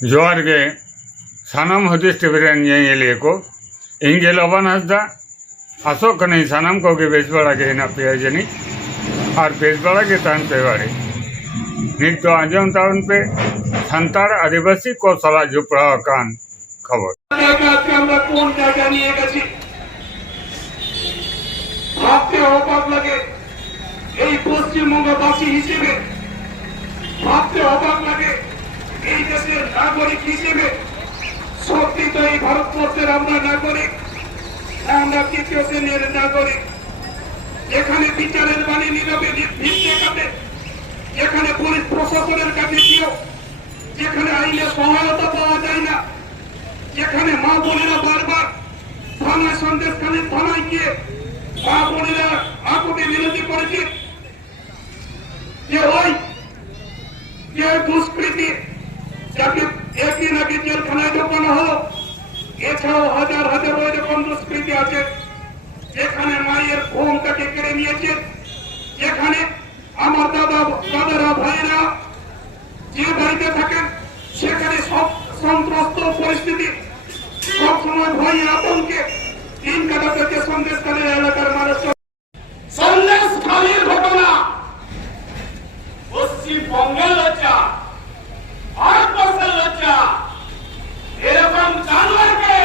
जोहार गे सानाम हदीस टीवी निये को इंगे लबन हसदा आसो कने सानाम को गे बेस बड़ा के ना पे जनी और बेस बड़ा के तान पे वाले नित तो आजम ताउन पे संतार आदिवासी को सला झुपड़ा कान खबर আজকে আমরা কোন জায়গা নিয়ে গেছি ভাবতে অবাক লাগে। এই পশ্চিমবঙ্গবাসী হিসেবে ভাবতে অবাক লাগে। এই দেশের নাগরিক হিসেবে সত্যি তো এই ভারতবর্ষের আমরা নাগরিক, আমরা তৃতীয় শ্রেণীর নাগরিক। এখানে বিচারের বাণী নীরবে ভিড়তে কাটে, যেখানে পুলিশ প্রশাসনের কাছে কেউ, যেখানে আইনে সহায়তা পাওয়া যায় না, যেখানে মা বোনেরা বারবার থানা সন্দেশখালী থানায় গিয়ে মা বোনেরা আকুতি বিরোধী করেছে যে ওই যে দুষ্কৃতি যাকে একদিন আগে জেলখানায় ঢোকানো হলো, এছাড়াও হাজার হাজার ওই রকম দুষ্কৃতি আছে যেখানে মায়ের ঘুমটাকে কেড়ে নিয়েছে, যেখানে আমার দাদারা ভাইরা যে বাড়িতে থাকেন সেখানে সব সন্ত্রস্ত পরিস্থিতি, সবসময় ভয় আতঙ্কে দিন কাটাতে সন্দেশখালীর এলাকার মানুষ। সন্দেশখালীর ঘটনা পশ্চিমবঙ্গের লজ্জা, ভারতবর্ষের লজ্জা। এরকম জানোয়ারকে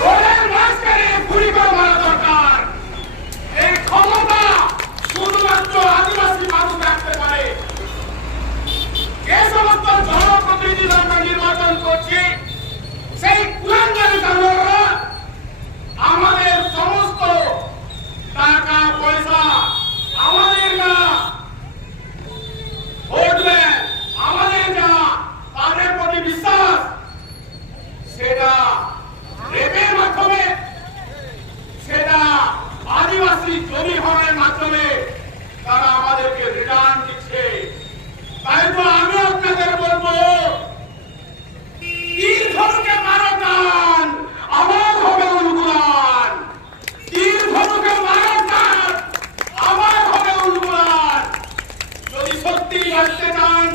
রোডের মাঝখানে গুলি করে মারা দরকার। এই ক্ষমতা শুধুমাত্র আদিবাসী মানুষ রাখতে পারে। যে সমস্ত জনপ্রতিনিধিরা আমরা নির্বাচন করছি সেই কুলাঙ্গারি জানোয়াররা আমাদের সমস্ত টাকা পয়সা আমাদের না, ভোট দেন আমাদের না, তাদের প্রতি বিশ্বাস সেটা রেপের মাধ্যমে, সেটা আদিবাসী জমি হরণের মাধ্যমে তারা আমাদেরকে রিটার্ন দিচ্ছে। তাই তো আমি আপনাদের বলবো, তীর ধনুকে মারো টান, আমার হবে উলগুলান। তীর ধনুকে মারো টান, আমার হবে উলগুলান। যদি সত্যি আসতে চান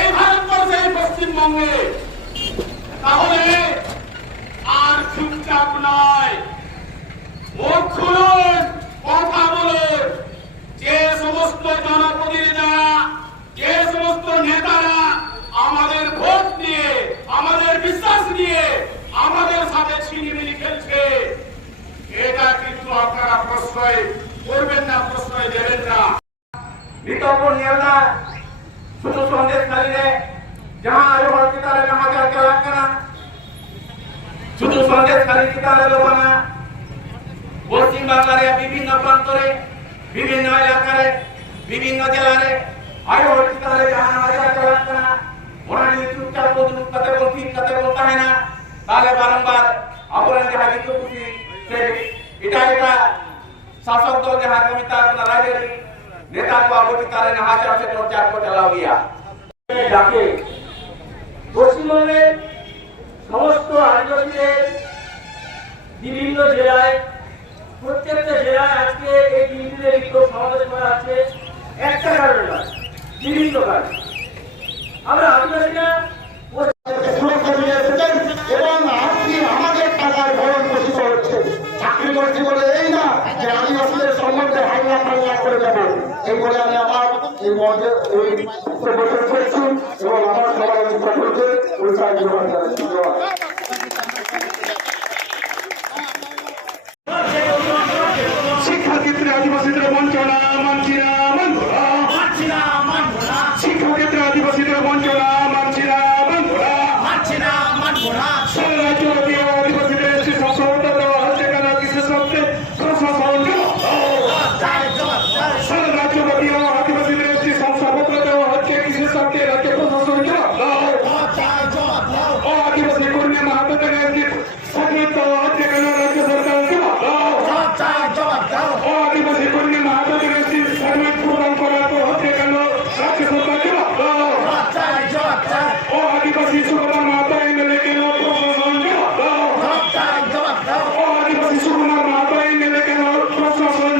এই ভারতবর্ষে, এই পশ্চিমবঙ্গে, তাহলে আর চুপচাপ নয়, মুখ খুলুন, কথা বলুন। যে সমস্ত জনপ্রতিনিধিরা, যে সমস্ত নেতারা আমাদের ভোট নিয়ে, আমাদের বিশ্বাস নিয়ে আমাদের সাথে ছিনিমিনি খেলছে, এটা কিন্তু আপনারা প্রশ্রয় করবেন না, প্রশ্রয় দেবেন না। বিতর্ক নিয়ে না শুধু সন্দেশখালীতে जहां आयो हॉस्पिटल में हाजिर करा करना শুধু সন্দেশখালী কিতালে লোবানা পশ্চিম বাংলার বিভিন্ন প্রান্তরে, বিভিন্ন এলাকায়, বিভিন্ন জেলায় आयो हॉस्पिटल जहां हाजिर करा करना ওরা নিয়ে চুপচাপ বদলুক, কাতে বলছি কাতে বলতে হয় না, তাহলে বারংবার আপনারা যাহা বিক্ষোভী এটা शासक दल जहां कविता राजरी नेता को अवतारे ने हाजिर से प्रचार को चलाओ गया ডাকে পশ্চিমবঙ্গের সমস্ত আদিবাসীদের বিভিন্ন জেলায়, প্রত্যেকটা জেলায় আজকে এই দিনটিতে বিক্ষোভ সমাবেশ করা আছে। একটা কারণে নয়, বিভিন্ন কারণে আমরা আদিবাসীরা এবং আজকে আমাদের টাকায় ভরণ পোষিত হচ্ছে। চাকরি করছি বলে এই না যে আদিবাসীদের সম্বন্ধে হাল্লা পাল্লা করে দেবো, এই বলে আমি আমার এই মঞ্চে বছর করছি এবং আমার সবার সকলকে উৎসাহ গ্রহণ জানাচ্ছি। শিক্ষাক্ষেত্রে আদিবাসীদের বঞ্চনা মানছি না, মানবো না। শিক্ষাক্ষেত্রে আদিবাসীদের বঞ্চনা মানছি না, মানবো না। সারা রাজ্যব্যাপী আদিবাসীদের শাসনটা দেওয়া হচ্ছে কেন? কিসের সঙ্গে প্রশাসন সারা রাজ্যব্যাপী আদিবাসীদের শংসাপত্র দেওয়া হচ্ছে কিসের সঙ্গে? রাজ্য প্রশাসন আদিবাসী কর্মী মাহাতোদের স্বাধীন দেওয়া হচ্ছে কেন? রাজ্য সরকার আদিবাসী কর্মী মাহাতোদের স্বাধীন প্রদান করা হচ্ছে কেন? রাজ্য সরকার আদিবাসী সুকুমার মাহাতো এমএলএ কেন? প্রশাসন আদিবাসী সুকুমার মাহাতো এমএলএ কেন? প্রশাসন